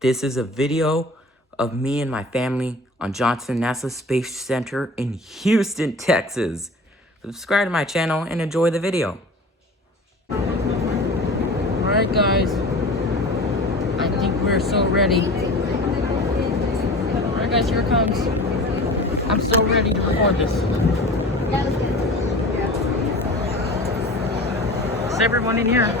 This is a video of me and my family on Johnson NASA Space Center in Houston, Texas. Subscribe to my channel and enjoy the video. Alright guys, I think we're so ready. Alright guys, here it comes. I'm so ready to record this. Is everyone in here?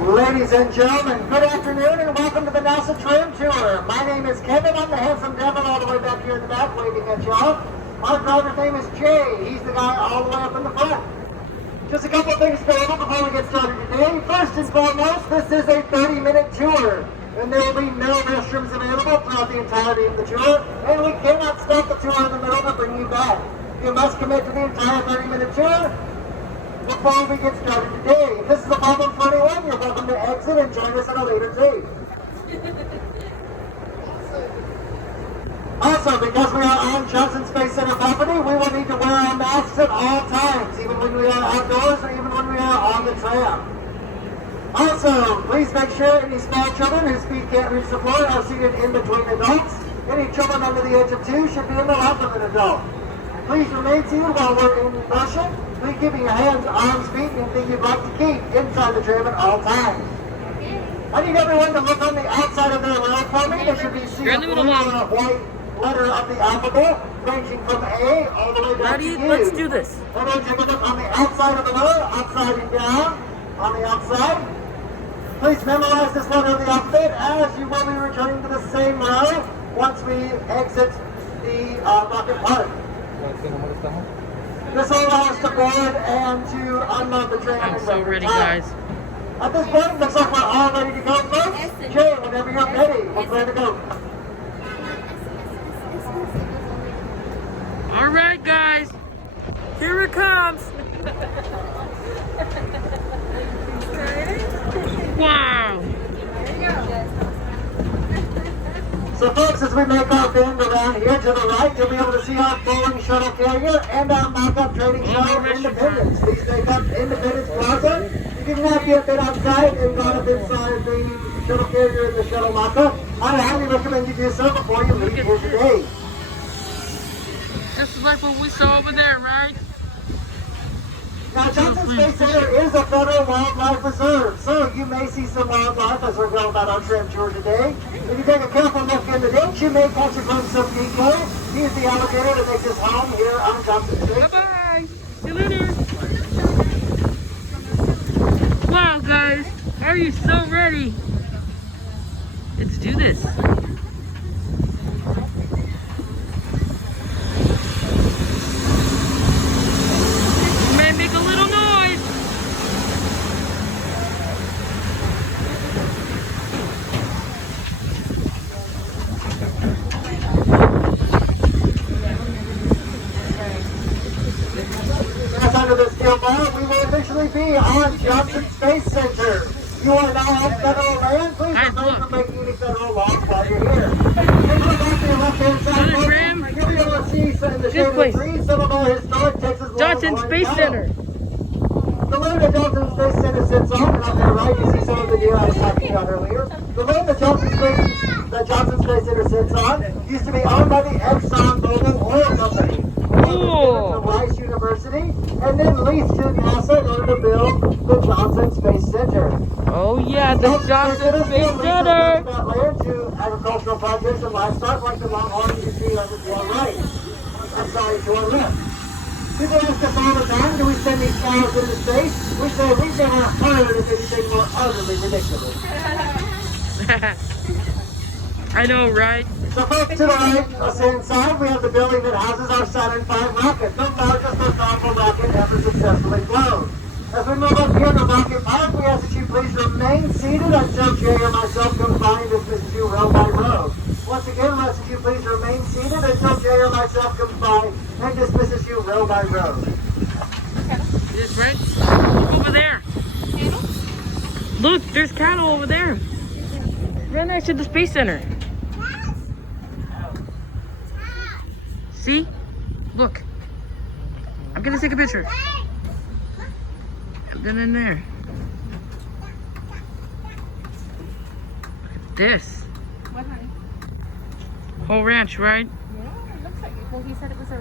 Ladies and gentlemen, good afternoon and welcome to the NASA Trim Tour. My name is Kevin. I'm the handsome devil all the way back here in the back waving at y'all. Our driver's name is Jay. He's the guy all the way up in the front. Just a couple of things to go over before we get started today. First and foremost, this is a 30-minute tour, and there will be no restrooms available throughout the entirety of the tour, and we cannot stop the tour in the middle to bring you back. You must commit to the entire 30-minute tour before we get started today. If this is a problem for anyone, you're welcome to exit and join us at a later date. Also, because we are on Johnson Space Center property, we will need to wear our masks at all times, even when we are outdoors or even when we are on the tram. Also, please make sure any small children whose feet can't reach the floor are seated in between adults. Any children under the age of 2 should be in the lap of an adult. Please remain seated while we're in motion. Please keeping your hands, arms, feet, and anything you'd like to keep inside the tram at all times. I need everyone to look on the outside of their rail for me. There should be C and a white letter of the alphabet, ranging from A all the way down to U. Let's do this. And then take a look on the outside of the letter, upside and down, on the outside. Please memorize this letter of the alphabet as you will be returning to the same row once we exit the rocket park. This will allow us to board and to unload the train. I'm so ready, guys. At this point, looks like we're all ready to go, folks. Jay, whenever you're ready, we're ready to go. All right, guys. Here it comes. Wow. So folks, as we make our bend around here to the right, you'll be able to see our Boeing shuttle carrier and our mock-up trading shuttle Independence. These make up Independence Plaza. If you've not yet been outside and gone up inside the shuttle carrier and the shuttle mock-up, I highly recommend you do so before you leave here today. This is like what we saw over there, right? Now, Johnson Space Center is a federal wildlife reserve, so you may see some wildlife as we're going about our tram tour today. If you take a careful look in the ditch, you may catch a glimpse of Nico. He is the alligator that makes his home here on Johnson Space. Bye-bye. See you later. Wow, guys. Are you so ready? Let's do this. Make a little noise. As under the steel bar, we will officially be on Johnson Space Center. You are now on federal land. Please refrain from making any federal laws while you're here. Take a look off to your left-hand side. You'll be able to see in the shade of the trees some of our historic Texas Johnson Space Center. The land that Johnson Space Center sits on, and on the right you see some of the deer I was talking about earlier. The land that Johnson Space Center sits on used to be owned by the ExxonMobil Oil Company. From Rice University, and then leased to NASA in order to build the Johnson Space Center. Oh yeah, the Johnson Space Center. That land to agricultural projects and livestock like the longhorn you see on the far right. I'm sorry, to our left. People ask us all the time, do we send these cows into space? We say we've never heard of anything more utterly ridiculous. I know, right? So folks, to the right, us inside, we have the building that houses our Saturn V rocket, the largest most powerful rocket ever successfully flown. As we move up here to Rocket Park, we ask that you please remain seated until Jay or myself come by and dismiss you row by row. Once again, we ask that you please remain seated until Jay or myself comes by and dismisses you row by row. Is this right? Look over there. Look, there's cattle over there. Right next to the Space Center. See? Look. I'm gonna take a picture. I've been in there. this? What, honey? Whole ranch, right? Yeah, it looks like it. Well, he said it was a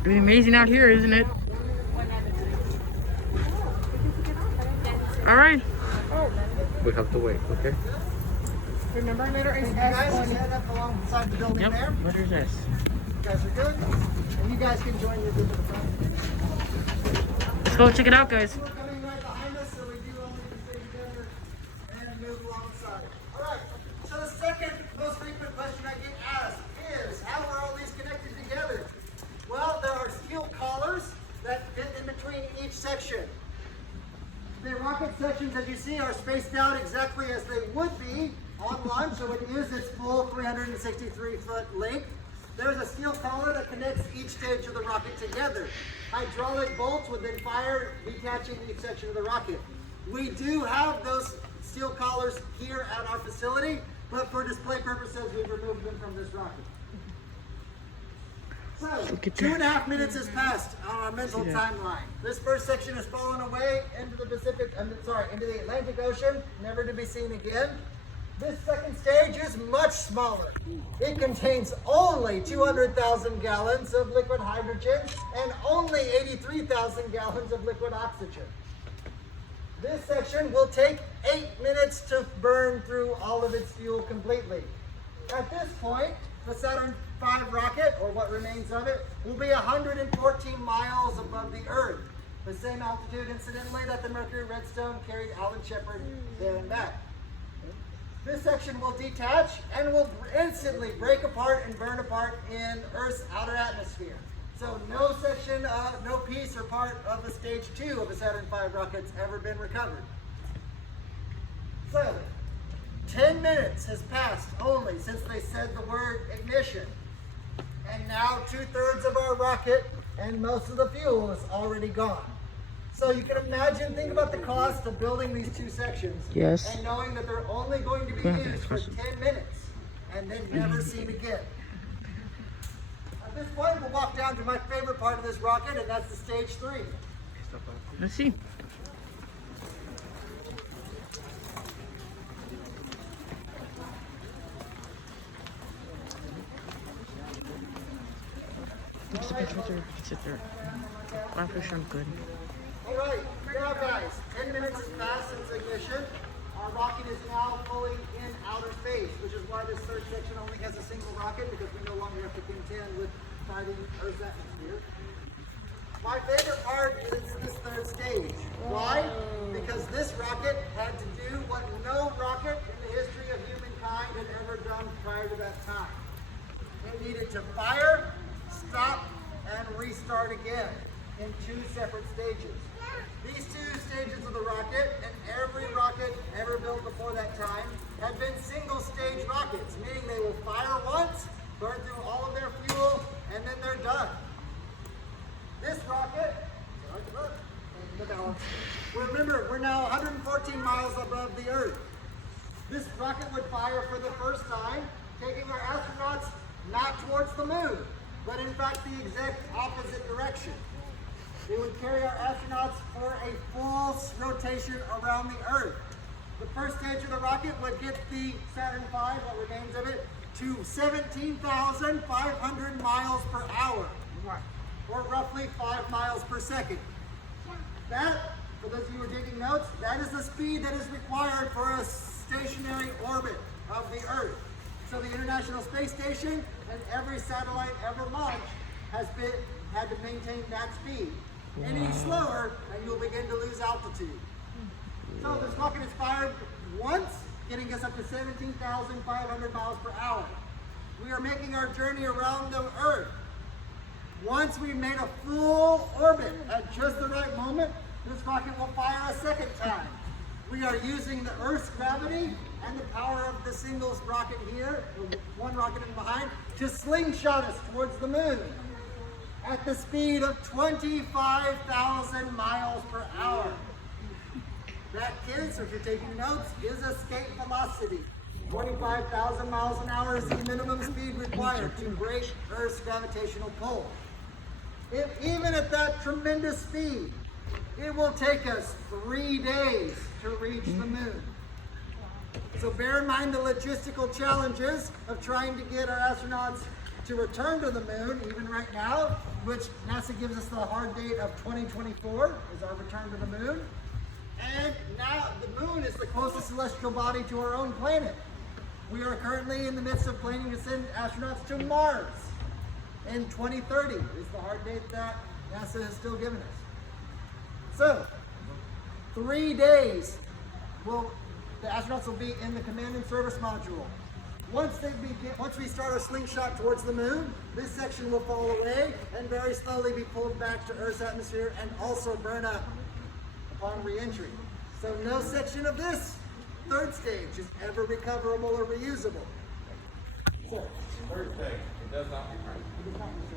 It'd be amazing out here, isn't it? All right. We have to wait, okay? Remember, letter is You guys just head up alongside the building Yep. there. What is this? You guys are good. And you guys can join your group at the front. Let's go check it out, guys. We're coming right behind us, so we do all need to stay together and move alongside. All right. So the second most frequent question I get asked is, how are all these connected together? Well, there are steel collars that fit in between each section. The rocket sections, as you see, are spaced out exactly as they would be on launch, so it is its full 363-foot length. There's a steel collar that connects each stage of the rocket together. Hydraulic bolts would then fire, detaching each section of the rocket. We do have those steel collars here at our facility, but for display purposes, we've removed them from this rocket. So, Look at 2.5 minutes has passed on our mental timeline. This first section has fallen away into the into the Atlantic Ocean, never to be seen again. This second stage is much smaller. It contains only 200,000 gallons of liquid hydrogen and only 83,000 gallons of liquid oxygen. This section will take 8 minutes to burn through all of its fuel completely. At this point, the Saturn V rocket, or what remains of it, will be 114 miles above the Earth. The same altitude, incidentally, that the Mercury Redstone carried Alan Shepard there and back. This section will detach and will instantly break apart and burn apart in Earth's outer atmosphere. So no section, no piece or part of the stage 2 of the Saturn V rocket's ever been recovered. So, 10 minutes has passed only since they said the word ignition. And now 2/3 of our rocket and most of the fuel is already gone. So you can imagine, think about the cost of building these two sections. Yes. And knowing that they're only going to be used for 10 minutes and then never seen again. At this point, we'll walk down to my favorite part of this rocket, and that's the stage 3. Let's see. Just a picture right there. You can sit there. I'm pretty sure I'm good. Alright, now guys, 10 minutes has passed since ignition. Our rocket is now fully in outer space, which is why this third section only has a single rocket, because we no longer have to contend with fighting Earth's atmosphere. My favorite part is this third stage. Why? Because this rocket had to do what no rocket in the history of humankind had ever done prior to that time. It needed to fire, stop, and restart again in 2 separate stages. These 2 stages of the rocket, and every rocket ever built before that time, have been single-stage rockets, meaning they will fire once, burn through all of their fuel, and then they're done. This rocket, remember, we're now 114 miles above the Earth. This rocket would fire for the first time, taking our astronauts not towards the moon, but in fact the exact opposite direction. It would carry our astronauts for a full rotation around the Earth. The first stage of the rocket would get the Saturn V, what remains of it, to 17,500 miles per hour, or roughly 5 miles per second. That, for those of you who are taking notes, that is the speed that is required for a stationary orbit of the Earth. So the International Space Station and every satellite ever launched had to maintain that speed. Any slower, and you'll begin to lose altitude. So this rocket is fired once, getting us up to 17,500 miles per hour. We are making our journey around the Earth. Once we made a full orbit at just the right moment, this rocket will fire a second time. We are using the Earth's gravity and the power of the single rocket here, one rocket in behind, to slingshot us towards the moon at the speed of 25,000 miles per hour. That, kids, if you're taking notes, is escape velocity. 25,000 miles an hour is the minimum speed required to break Earth's gravitational pull. Even at that tremendous speed, It will take us 3 days to reach the moon. So bear in mind the logistical challenges of trying to get our astronauts to return to the moon, even right now, which NASA gives us the hard date of 2024 is our return to the moon. And now the moon is the closest celestial body to our own planet. We are currently in the midst of planning to send astronauts to Mars in 2030 is the hard date that NASA has still given us. So, 3 days the astronauts will be in the command and service module. Once we start our slingshot towards the moon, this section will fall away and very slowly be pulled back to Earth's atmosphere and also burn up upon re-entry. So no section of this third stage is ever recoverable or reusable. So, Third stage, it does not return.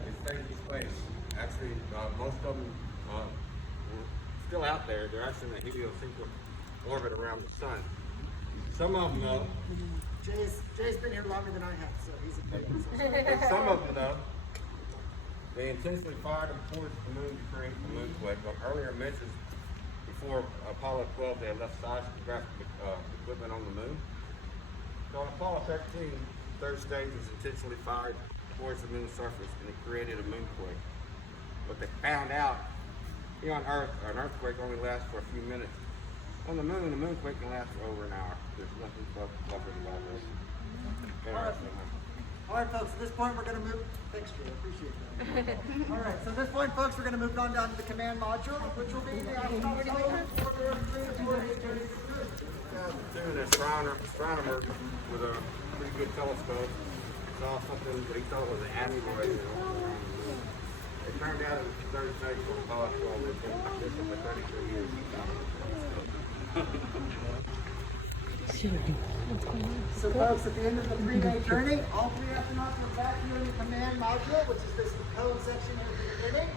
It stays in space. Actually, most of them are still out there. They're actually in a heliocentric orbit around the sun. Some of them, though, Jay's been here longer than I have, so he's a big one. some of them, though, they intentionally fired them towards the moon to create the moonquake. On earlier missions, before Apollo 12, they had left seismographic equipment on the moon. So on Apollo 13, third stage was intentionally fired towards the moon's surface, and it created a moonquake. But they found out here on Earth, an earthquake only lasts for a few minutes. On the moon, the moonquake can last for over an hour. There's nothing covered about this. Interesting, huh? All right, folks, at this point we're going to move. Thanks, Jay, I appreciate that. All right, so at this point, folks, we're going to move on down to the command module, which will be the astronauts home for their 3 to 4 days journey to the moon. An astronomer with a pretty good telescope saw something that he thought was an aneroid. It turned out it was the third stage of Apollo 12. It's been like this for 33 years. So, folks, at the end of the 3-day journey, all 3 astronauts are back here in the command module, which is this code section here at the beginning.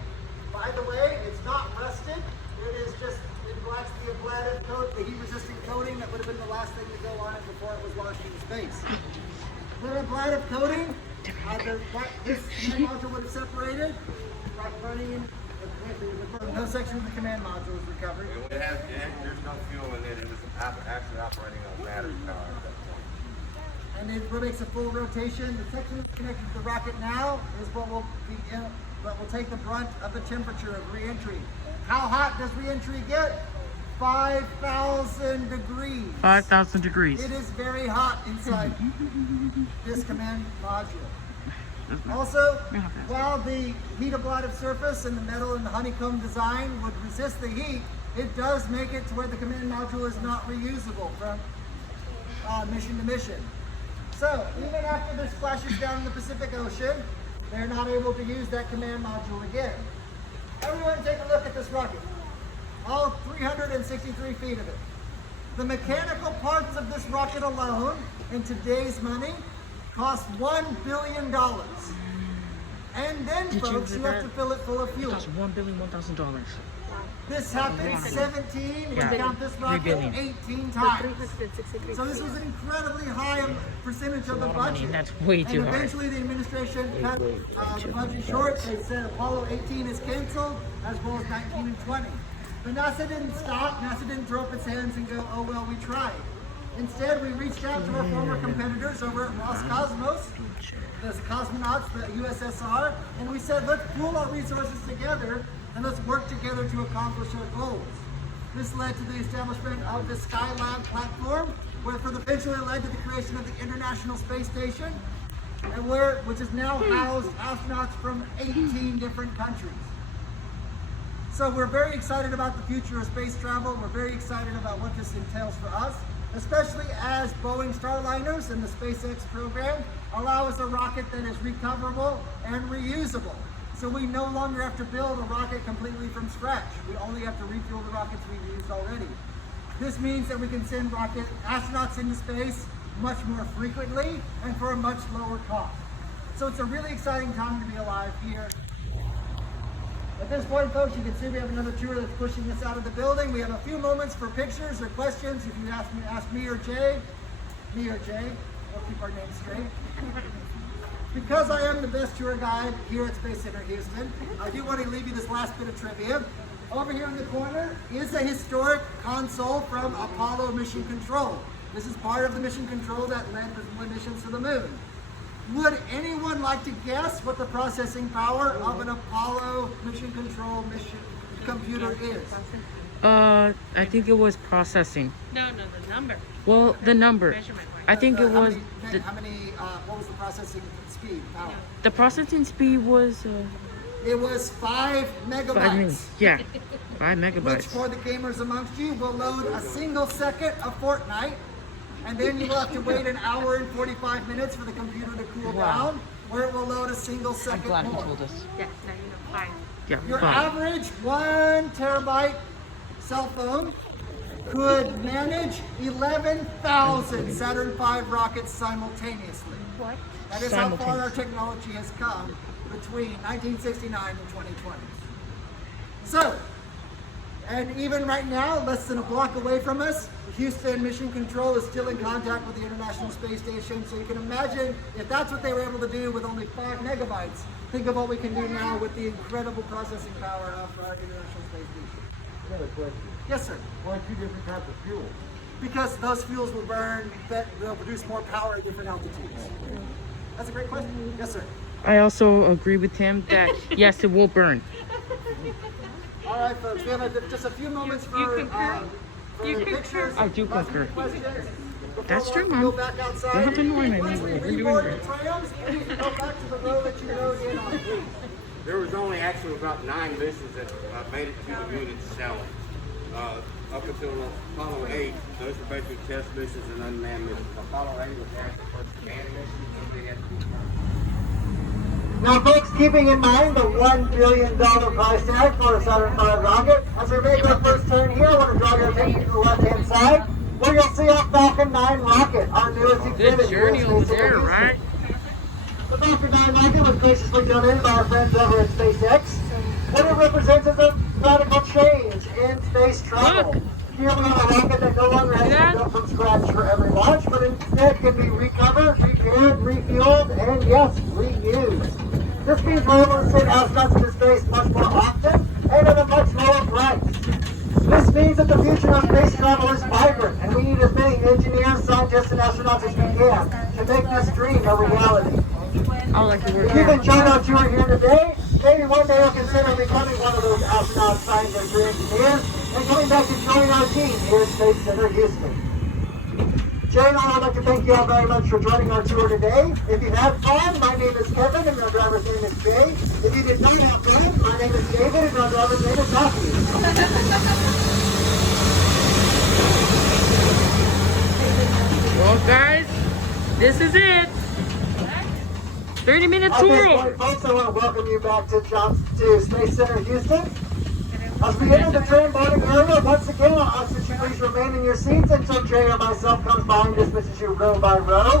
By the way, it's not rusted. It is just, it lacks the ablative coat, the heat-resistant coating that would have been the last thing to go on it before it was launched into space. The ablative coating, this command module would have separated by burning in. No section of the command module is recovered. There's no fuel in it. It was actually operating on battery power at that point. And it makes a full rotation. The section that's connected to the rocket now is what will take the brunt of the temperature of re-entry. How hot does re-entry get? 5,000 degrees. 5,000 degrees. It is very hot inside this command module. Also, while the heat ablative surface and the metal and the honeycomb design would resist the heat, it does make it to where the command module is not reusable from mission to mission. So, even after this splashes down in the Pacific Ocean, they're not able to use that command module again. Everyone take a look at this rocket. All 363 feet of it. The mechanical parts of this rocket alone, in today's money, cost $1 billion. And then, folks, you have to fill it full of fuel. That's $1,001,000. This happened 17, if you count this rocket, 18 times. So this was an incredibly high percentage of the budget. That's way too And high. eventually the administration cut the budget short. They said Apollo 18 is canceled, as well as 19 and 20. But NASA didn't stop. NASA didn't throw up its hands and go, oh, well, we tried. Instead, we reached out to our former competitors over at Roscosmos, the cosmonauts, the USSR, and we said, let's pool our resources together and let's work together to accomplish our goals. This led to the establishment of the Skylab platform, which eventually led to the creation of the International Space Station, which has now housed astronauts from 18 different countries. So we're very excited about the future of space travel. We're very excited about what this entails for us, especially as Boeing Starliners and the SpaceX program allow us a rocket that is recoverable and reusable. So we no longer have to build a rocket completely from scratch. We only have to refuel the rockets we've used already. This means that we can send astronauts into space much more frequently and for a much lower cost. So it's a really exciting time to be alive here. At this point, folks, you can see we have another tour that's pushing us out of the building. We have a few moments for pictures or questions. If you ask me or Jay, we'll keep our names straight. Because I am the best tour guide here at Space Center Houston, I do want to leave you this last bit of trivia. over here in the corner is a historic console from Apollo Mission Control. This is part of the mission control that led the missions to the moon. Would anyone like to guess what the processing power of an Apollo Mission Control mission computer is? I think it was processing. No, the number. Well, the number. Measurement. I think it How was many, what was the processing speed, power? the processing speed was It was 5 megabytes. 5 minutes. Yeah, 5 Which megabytes. for the gamers amongst you will load a single second of Fortnite, and then you will have to wait an hour and 45 minutes for the computer to cool down, where it will load a single second more. Yeah, now you know. Fine. Yeah, Your 5. average 1 terabyte cell phone could manage 11,000 Saturn V rockets simultaneously. What? That is how far our technology has come between 1969 and 2020. So, and even right now, less than a block away from us, Houston Mission Control is still in contact with the International Space Station. So you can imagine if that's what they were able to do with only 5 megabytes, think of what we can do now with the incredible processing power of our International Space Station. Another question. Yes, sir. Why 2 different types of fuel? Because those fuels will burn, that will produce more power at different altitudes. That's a great question. Yes, sir. I also agree with him that yes, it will burn. All right, folks. We have just a few moments for, concur? for You the concur? pictures. I do concur. Questions before That's we true, have to Mom. go back outside. Don't have to annoy my Once neighbor. we We're doing reboard great. the trams, please go back to the road that you rode in on, please. There was only actually about 9 missions that made it to the moon itself. Up until Apollo 8, those were basically test missions and unmanned missions. Apollo 8 was actually the first manned mission. So they had Now, folks, keeping in mind the $1 billion price tag for a Saturn V rocket, as we make our first turn here, I want to draw your attention to the left-hand side, where you'll see our Falcon 9 rocket, our newest exhibit. Good journey here at over Space there, Center Houston. right? The Falcon 9 rocket was graciously donated by our friends over at SpaceX. What it represents is a radical change in space travel. Look. Here we have a rocket that no longer has to be built from scratch for every launch, but instead can be recovered, repaired, refueled, and yes, reused. This means we're able to send astronauts into space much more often and at a much lower price. This means that the future of space travel is vibrant, and we need as many engineers, scientists, and astronauts as we can to make this dream a reality. I like to work If you've here. enjoyed our tour here today, maybe one day you'll consider becoming one of those astronauts, scientists, or engineers, and coming back to join our team here at Space Center Houston. Jay and I would like to thank you all very much for joining our tour today. If you've had fun, my name is Kevin, and our driver's name is Jay. If you did not have fun, my name is David, and our driver's name is Matthew. Well, guys, this is it. 30-minute At this tour. point, folks, I want to welcome you back to Space Center Houston. As we enter the train boarding area, once again, I'll ask that you please remain in your seats until Jay or myself comes by and dismisses you row by row.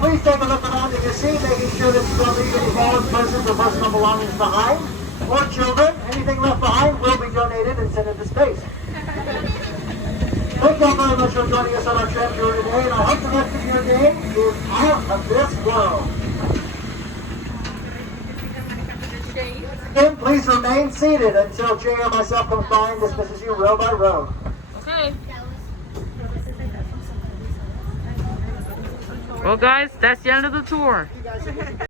Please take a look around in your seat, making sure that you don't leave any fallen persons or personal belongings behind. Or children, anything left behind will be donated and sent into space. Thank you all very much for joining us on our trip tour today, and I hope the rest of your day is out of this world. Again, please remain seated until Jay or myself comes by and dismisses you row by row. Okay. Well, guys, that's the end of the tour.